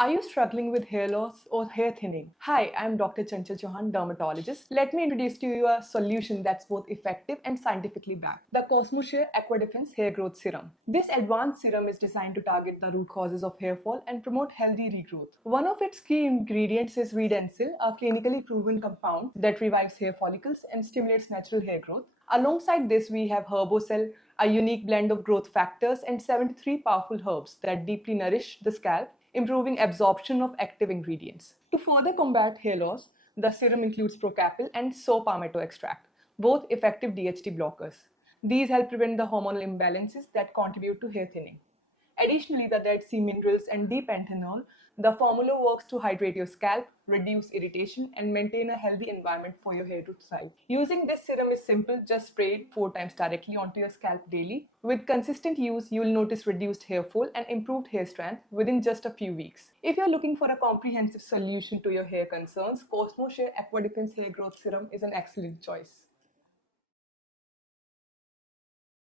Are you struggling with hair loss or hair thinning? Hi, I'm Dr. Chanchal, dermatologist. Let me introduce to you a solution that's both effective and scientifically backed. The Cosmosheer Hair Growth Serum. This advanced serum is designed to target the root causes of hair fall and promote healthy regrowth. One of its key ingredients is Redensil, a clinically proven compound that revives hair follicles and stimulates natural hair growth. Alongside this, we have Herbocell, a unique blend of growth factors and 73 powerful herbs that deeply nourish the scalp, improving absorption of active ingredients. To further combat hair loss, the serum includes procapil and saw palmetto extract, both effective DHT blockers. These help prevent the hormonal imbalances that contribute to hair thinning. Additionally, the Dead Sea minerals and deep panthenol, the formula works to hydrate your scalp, reduce irritation, and maintain a healthy environment for your hair to thrive. Using this serum is simple, just spray it 4 times directly onto your scalp daily. With consistent use, you will notice reduced hair fall and improved hair strength within just a few weeks. If you're looking for a comprehensive solution to your hair concerns, Cosmosheer Hair Growth Serum is an excellent choice.